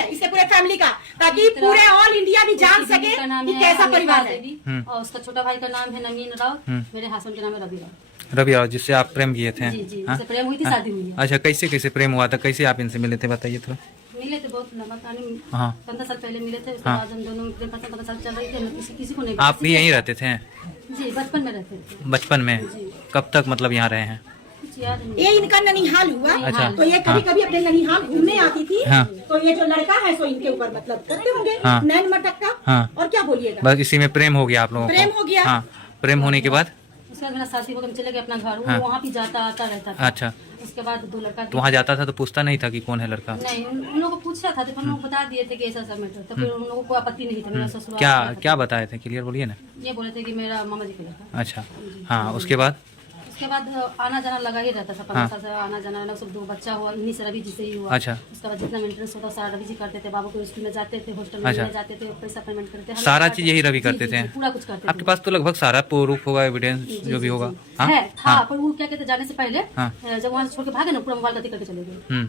है इससे पूरे फैमिली का, ताकि पूरे ऑल इंडिया भी जान सके कि कैसा परिवार है। और उसका छोटा भाई का नाम है नवीन राव, मेरे हस्बैंड का नाम है रवि राव। रवि राव, जिससे आप प्रेम किए थे? जी जी, जिससे प्रेम हुई थी, शादी हुई है। अच्छा, कैसे कैसे प्रेम हुआ था, कैसे आप इनसे मिले थे, बताइए थोड़ा। मिले थे बहुत लंबा कहानी, हाँ 15 साल पहले मिले थे। उसके बाद हम दोनों प्रेम 15 साल चल रही थी, हम किसी को नहीं। आप भी यहीं रहते थे? जी, बचपन में रहते थे। बचपन में? कब तक मतलब यहाँ रहे हैं? ये इनका ननिहाल हुआ। अच्छा। तो ये कभी कभी अपने ननिहाल घूमने आती थी। हाँ। तो ये जो लड़का है सो इनके ऊपर मतलब करते होंगे हाँ। नैन मटक्का। हाँ। और क्या बोलिएगा, बस इसी में प्रेम हो गया आप लोगों को? प्रेम हो गया। हाँ, प्रेम होने के बाद उसके बाद मेरा शादी हो गया, चले गए अपना घर। वो हाँ। वहाँ भी जाता आता रहता था। अच्छा, उसके बाद 2 लड़का तो वहाँ जाता था तो पूछता नहीं था कि कौन है लड़का? नहीं, उन लोगों को पूछा था, तो हम लोग बता दिए थे कि ऐसा सब मैटर। तो फिर उन लोगों को आपत्ति नहीं था। मेरा ससुराल क्या क्या बताए थे, क्लियर बोलिए ना। ये बोले थे कि मेरा मामा जी का लड़का। अच्छा, हाँ, उसके बाद? उसके बाद आना जाना लगा ही रहता था। 15 साल से आना जाना लगा। सब 2 बच्चा हुआ, इन्हीं से रवि जी से ही हुआ। अच्छा। उसके बाद जितना मेंटेनेंस होता सारा रवि जी करते थे। बाबू को स्कूल में जाते थे, हॉस्टल में अच्छा। जाते थे, पैसा पेमेंट करते थे, सारा चीज यही रवि करते थे? पूरा कुछ करते आपके पास तो लगभग सारा प्रूफ होगा, एविडेंस जो भी होगा। हाँ? है था। हाँ। पर वो क्या कहते जाने से पहले हाँ। जब वहाँ से छोड़ के भागे ना, पूरा मोबाइल गति करके चले गए।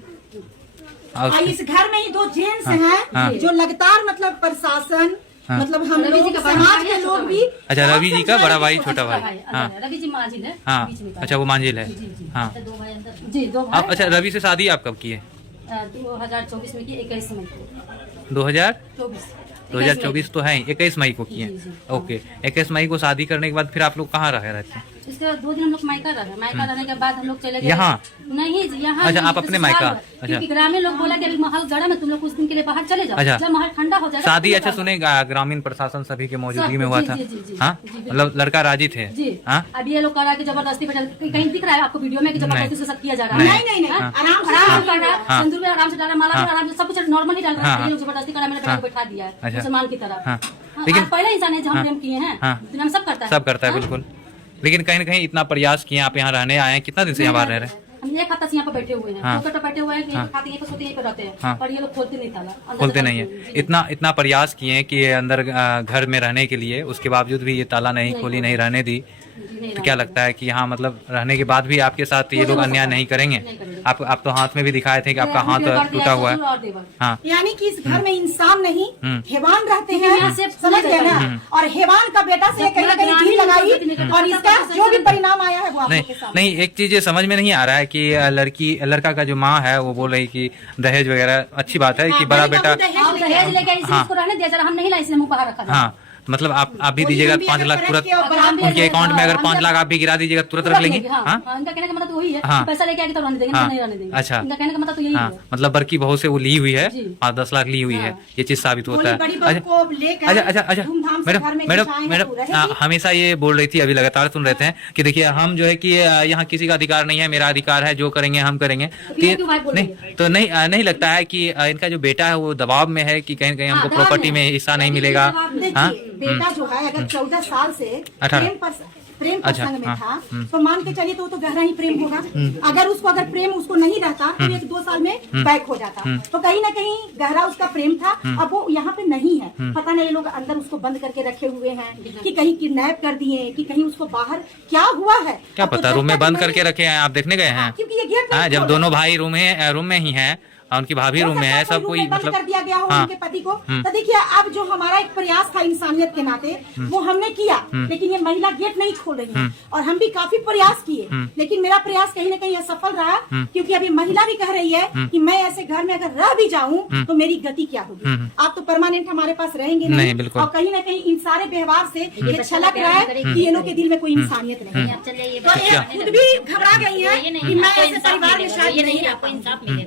और और इस घर में ही 2 जेंट्स हाँ। हैं जो लगातार मतलब प्रशासन, हाँ। मतलब हम रवि जी लोग का बड़ा समाज भाई के है, लोग छोटा भी। अच्छा, रवि जी का बड़ा भाई, छोटा छोटा भाई। भाई, हाँ, रवि जी मांझिल है। हाँ, बीच में का। अच्छा, वो मांझिल है। जी जी। हाँ। 2 भाई अंदर। जी, 2 भाई। आप अच्छा, रवि से शादी आप कब किए? 2024 में की, 21 मई को। 2024 2024 तो है, 21 मई को किए। जी, जी। ओके, 21 मई को शादी करने के बाद फिर आप लोग कहाँ रहे रहते हैं? इसके बाद 2 दिन हम लोग मायका रहे। मायका रहने के बाद हम लोग चले गए यहाँ? नहीं जी, यहाँ अच्छा, नहीं, आप अपने ससुराल मायका? में। अच्छा। क्योंकि ग्रामीण लोग बोला कि अभी माहौल गर्म है, तुम लोग कुछ दिन के लिए बाहर चले जाओ। अच्छा। जब माहौल ठंडा हो जाएगा शादी, तब अच्छा, तुम लोग सुने ग्रामीण प्रशासन सभी के मौजूदगी में सब, हुआ जी, था? जी, जी, जी, हाँ, जी, बिल्कुल। मतलब लड़का राजी थे? जी। हाँ, अब ये लोग करा कि जबरदस्ती पे कहीं दिख रहा है आपको वीडियो में कि जबरदस्ती से सब किया जा रहा है? नहीं नहीं नहीं, हाँ? आराम से आराम से कर रहा है, हाँ। सिंदूर भी आराम से डाला, माला भी आराम से, सब कुछ नॉर्मल ही डाल रहा है। हाँ। ये लोग जबरदस्ती करा, मैंने बेटा को बैठा दिया है अच्छा। मुसलमान की तरह। हाँ। हाँ, लेकिन- आप पहला इंसान है जो हम हाँ। प्रेम किए हैं। हाँ। दुनिया में सब करता है, सब करता है, हाँ? बिल्कुल। लेकिन कहीं न कहीं इतना प्रयास किए, आप यहाँ रहने आए हैं, कितना दिन से यहाँ बाहर रह रहे हैं? हम 1 हफ्ता से यहाँ पे बैठे हुए हैं। हाँ। टोकर पे बैठे हुए हैं कि हाँ। खाते यहीं पे सोते यहीं पे रहते हैं। हाँ। पर ये लोग खोलते नहीं ताला, अंदर खोलते से नहीं है। डालते हैं। जी। इतना प्रयास किए हैं कि ये अंदर घर में रहने के लिए, उसके बावजूद भी ये ताला नहीं खोली, नहीं रहने दी। जी, नहीं तो क्या रहा। लगता है कि यहाँ मतलब रहने के बाद भी आपके साथ ये लोग अन्याय नहीं करेंगे? नहीं करेंगे। आप तो हाथ में भी दिखाए थे कि आपका हाथ वीडियो कर दिया, टूटा हुआ ससुर है। और देवर। हाँ, यानी कि इस घर में इंसान नहीं हैवान रहते यहाँ हैं, से समझ गए ना। और हैवान का बेटा से कहीं ना कहीं घी लगाई और इसका जो भी परिणाम आया है वो आप लोग के नहीं सामने। नहीं, एक चीज ये समझ में नहीं आ रहा है कि लड़का का जो माँ है वो बोल रही कि दहेज वगैरह, अच्छी बात है कि बड़ा बेटा। आप दहेज लेके इसी हाँ। इसको रहने दिया जरा, हम नहीं लाई, इसलिए मुंह बाहर रखा था। हाँ, मतलब आप भी दीजिएगा 5 लाख तुरंत उनके अकाउंट में, अगर 5 लाख आप भी गिरा दीजिएगा तुरंत रख लेंगे? हाँ, हाँ, हाँ, इनका कहने का मतलब तो वही है। हाँ। पैसा लेके आके तो रहने देंगे, हाँ। नहीं रहने देंगे। अच्छा। इनका कहने का मतलब तो यही हाँ, है। मतलब बड़की बहू से वो ली हुई है, जी। 5-10 लाख ली हुई है, ये चीज साबित होता है। बड़ी बहू को लेकर अच्छा, धूमधाम से मैडम घर में मैडम खिंचाएंगे मैडम तो रहेगी। हमेशा ये बोल रही थी, अभी लगातार सुन रहते हैं कि देखिए हम जो है कि यहाँ किसी का अधिकार नहीं है, मेरा अधिकार है, जो करेंगे हम करेंगे। ये क्यों भाई बोल रही है? तो नहीं लगता है कि इनका जो बेटा है वो दबाव में है कि कहीं हमको दबाव प्रॉपर्टी में में हिस्सा नहीं मिलेगा? हाँ, देखिए बेटा जो है अगर 14 साल से 18 प्रेम अच्छा, प्रसंग में हाँ, था तो मान के चलिए तो वो तो गहरा ही प्रेम होगा। अगर प्रेम उसको नहीं रहता तो 1-2 साल में बैक हो जाता। तो कहीं ना कहीं गहरा उसका प्रेम था। अब वो यहाँ पे नहीं है, पता नहीं ये लोग अंदर उसको बंद करके रखे हुए हैं कि कहीं किडनैप कर दिए कि कहीं उसको बाहर क्या हुआ है क्या अब तो पता, जब रूम में तक बंद नहीं- करके रखे हैं, आप देखने गए हैं? क्योंकि ये गेट हाँ, नहीं जब खोल दोनों रहे। भाई रूम में ही हैं और उनकी भाभी रूम में है, सब कोई बंद मतलब। कर दिया गया हो हाँ, उनके पति को। तो देखिए अब जो हमारा एक प्रयास था इंसानियत के नाते वो हमने किया, लेकिन ये महिला गेट नहीं खोल रही है और हम भी काफी प्रयास किए, लेकिन मेरा प्रयास कहीं ना कहीं असफल रहा। क्योंकि अभी महिला भी कह रही है कि मैं ऐसे घर में अगर रह भी जाऊं तो मेरी गति क्या होगी। आप तो परमानेंट हमारे पास रहेंगे नहीं, बिल्कुल। और कहीं ना कहीं इन सारे व्यवहार से ये छलक रहा है कि ये लोग के दिल में कोई इंसानियत नहीं है। तो ये खुद भी घबरा गई है कि मैं ऐसे परिवार में शायद नहीं रह पाऊंगी।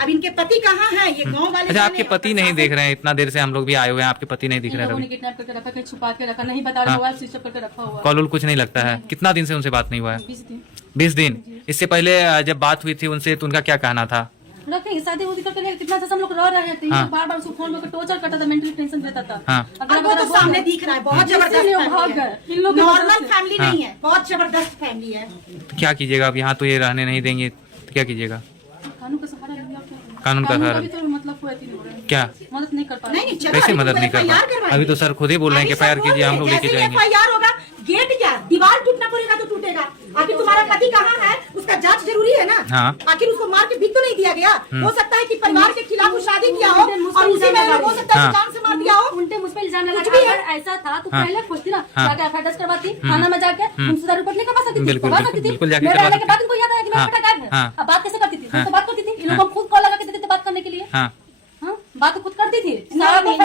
अब इनके पति कहाँ हैं, ये गांव वाले अच्छा, आपके पति नहीं देख रहे हैं? इतना देर से हम लोग भी आए हुए हैं, आपके पति नहीं दिख इन रहे लोगों ने हैं? किडनैप करके रखा, कहीं छुपा के रखा, नहीं बता रहे, मोबाइल स्विच ऑफ करके रखा हुआ है। कॉल कुछ नहीं लगता है? कितना दिन से उनसे बात नहीं हुआ है? 20 दिन 20 दिन। इससे पहले जब बात हुई थी उनसे तो उनका क्या कहना था? रखेंगे, शादी उदी करके नहीं, कितना हम लोग रह रहे थे। हाँ। बार बार उसको फोन करके टॉर्चर करता था, मेंटली टेंशन देता था। हाँ। अब वो तो सामने दिख रहा है, बहुत जबरदस्त इसीलिए वो फैमिली भाग है। गए। इन लोग की नॉर्मल वजह से। फैमिली नहीं है, बहुत जबरदस्त फैमिली है। तो क्या कीजिएगा अब? यहाँ तो ये रहने नहीं देंगे तो क्या कीजिएगा? कानून का सहारा लिया, क्या? कानून का सहारा? भी तो मतलब कोई अथी नहीं हो रहा है, क्या मदद नहीं कर पा रहे। नहीं चलो, कैसे अभी मदद तो नहीं कर FIR पा? करवाएंगे। अभी तो सर खुद ही बोल रहे हैं कि अभी FIR सब कीजिए, हम लोग बोल रहे हैं, लेके जैसे जाएंगे। FIR होगा, गेट क्या दीवार टूटना पड़ेगा तो टूटेगा। आखिर तुम्हारा पति कहाँ है, उसका जांच जरूरी है ना। हाँ। आखिर उसको मार के भी तो नहीं दिया गया। हो सकता है कि परिवार के खिलाफ वो शादी किया हो और उसी में हो सकता है कि जान से मार दिया हो। उल्टे मुझ पे इल्जाम कुछ लगा। भी है। अगर ऐसा था तो हाँ। पहले पूछती ना, हाँ। जाके एफआईआर करवाती, थाना में जाके उनसे दारू पर नहीं करवा सकती थी, बिल्कुल, करवा सकती थी। बिल्कुल जाके मेरे करवा आने के सकती बाद इनको याद आया कि मेरा हाँ। बेटा गायब है। हाँ। अब बात कैसे करती थी? हाँ। तो बात करती थी, इन लोगों हाँ। को खुद कॉल लगा के देते थे बात करने के लिए। हाँ हाँ, बात तो खुद करती थी। नहीं, नहीं।